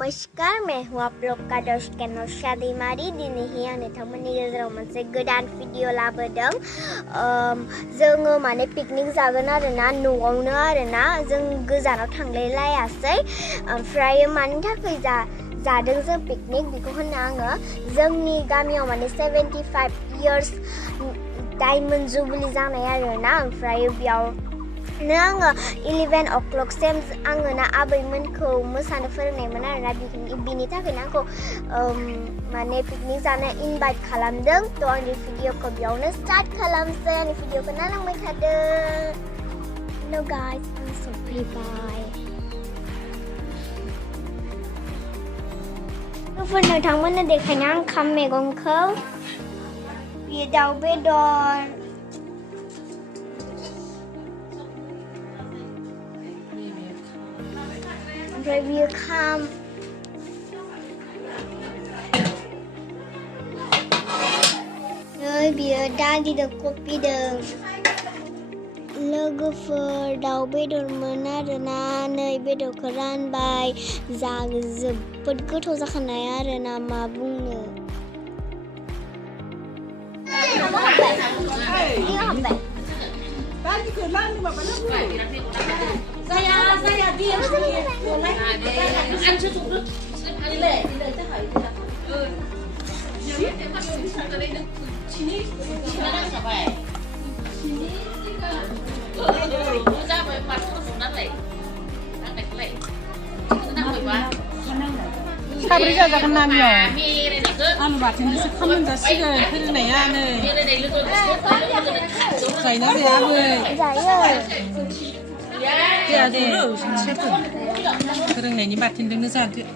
नमस्कार मैं हूँ आप लोग का दोस्त कनौशा दैमारी दिनैहाय आं नोंथांमोननि गेजेराव मोनसे गोदान भिडिअ लाबोदों जोङो माने पिकनिक जागोन आरोना न'आवनो आरोना जों गोजानाव थांलायलायासै ओमफ्राय मानि थाखाय जादों जों पिकनिक बेखौ होननो आङो जोंनि गामियाव माने 75 इयार्स डायमन्ड जुबली जानाय आरोना ओमफ्राय बेयावनो आङो 11 o'clock सिम आङो ना आबैमोनखौ मोसानो फोरोंनायमोन आरोना बिनि थाखायनो आंखौ माने पिकनिक जानो इनभाइट खालामदों थ' आंनि भिडिअखौ बेयावनो स्टार्ट खालामसै आंनि भिडिअखौ नायलांबाय थादो हेल' गाइस आं सफैबाय नोंथांमोननो देखायनो आं ओंखाम मैगंखौ बेयो दाउ बेदर ओमफ्राय बियो खाम नै बियो दालिजों कफिजों लोगोफोर दाउ बेदरमोन आरोना नै बेदरखौ रानबाय जोबोद गोथाव जाखानाय आरोना मा बुंनो Saya dia boleh. Anh sẽ chụp được. Đi lệ chắc phải. Sini đang sao vậy? Ra về mặt xuống đất lệ. Đang đẹp lệ. Đang ngồi ba. 사브리 자자가 나며 안 같은 데서 가면 자 시간 흐르네 야는 자이나리 아무 야 돼. 그런 내니 맡은 데는 사한테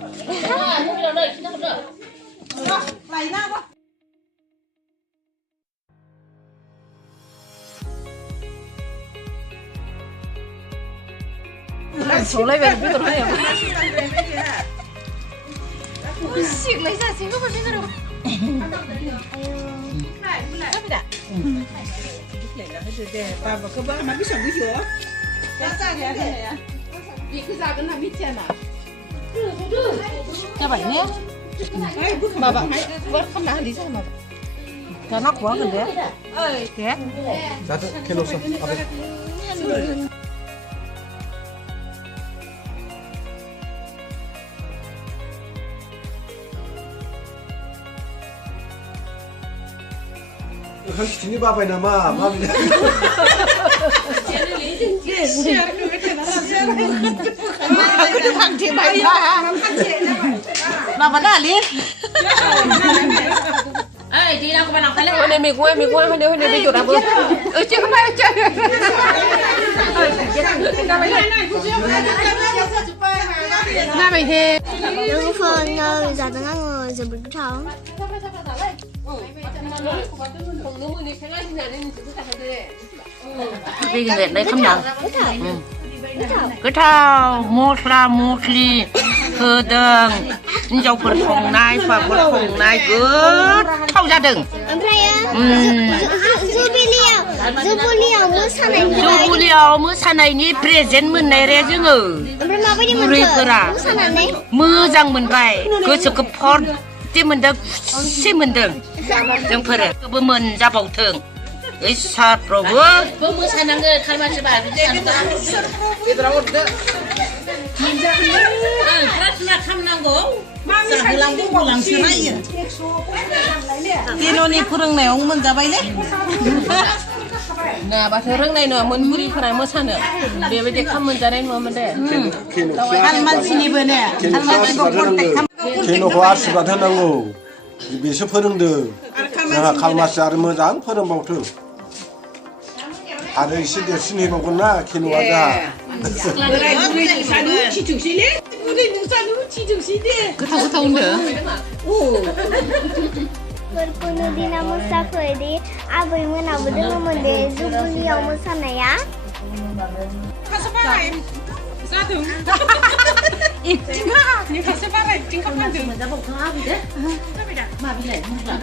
솔레 왜 비도록 해요. Xịt lấy ra xíu không biết đâu. Kapida. Lấy ra hết rồi. Bà bảo các bạn mà biết sao biết chưa? Ra ra cái này à? Vì cứ ra cái nào biết chưa nào? Các bạn nhé. Bà bạn vẫn không拿lý ra mà. Cho nó quá gần đấy. Ơi, thế. Dạ, cái lô xong. 한진이 봐봐야 나마 마음이 Bà vẫn là lý. Ê, chị đâu có bạn nào phải lấy. Hôm nay mình quay hôm nay đi chỗ nào vừa. Chứ không phải chơi. Na mày thế. 여러분 자동한 거 이제 물부터 Đi người đấy không nhận. Cái thao mosli khờ हिन्जावफोर संनाय हौवाफोर संनाय गोथाव जादों जुबुलियाव मोसानायनि present मोननाय रे जोङो बुरैफोरा मोजां मोनबाय गोसोखौ फर्ति मोनदों खुसि मोनदों जोंफोरो मोनजाबावथों इसोर प्रभु मोसानांगोन खालमासिबा प्रार्थना खालामनांगौ दिन'नि फोरोंनायाव मोनजाबायलै ना बाथो रोंनाय नङामोन बुरिफोरा मोसानो बेबायदि खाम मोनजानाय नङामोन दे हालमानसिनिबो ने हालमानसिखौ कन्टेक्ट खालाम केन'खौ आशीर्बाद होनांगौ बेसो फोरोंदों जोंहा खालमासि आरो मोजां फोरोंबावथों आरो एसे देरसिन होबावगोन ना केन'आ जोंहा गोथाव होनदो फोरखौनो दिना मोसाखैदि आबैमोनाबो दङमोन बे जुबुलियाव मोसानाया जादों एक्टिंआ नोंहासो बारा एक्टिं खालामदों मोनजाबावथों आबै दे मा बिलाइ मस्ला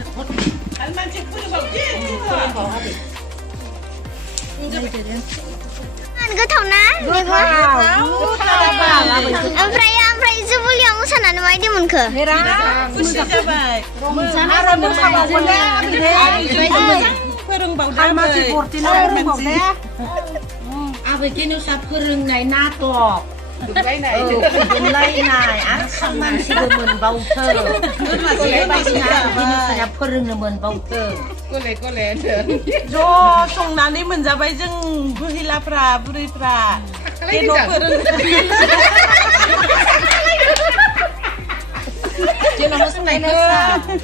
हालमानसि फोरोंबावदि गोथाव ना मैगं ओमफ्राय जुबुलियाव मोसानानै माबायदि मोनखो खुसि जाबाय आरो मोसाबावगोन ना फोरोंबावदो आबैकेनुसा फोरोंनाय नाटक दुलायनाय आरो मानसिबो मोनबावथो बेबायदिनो फोरोंनो मोनबावथो ज' संनानै मोनजाबाय जों बुहिलाफ्रा बुरैफ्रा जेराव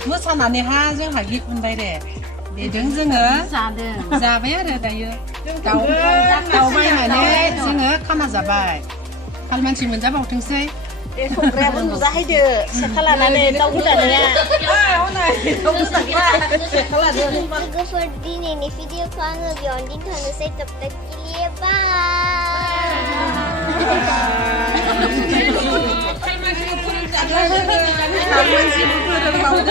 मोसानानैहा जोंहा गित मोनबाय दे बेजों जोङो जाबाय आरो दायो दाउ बायनानै जोङो खाना जाबाय खाल मानसि मोनजाबावथोंसै संग्रायाबो नुजाहैदो सेखा लानानै दाउ गोदानाया लोगोफोर दिनैनि भिडिअखौ आङो बेयावनो दोनथ'नोसै तब तक के लिए फोरोंबावदो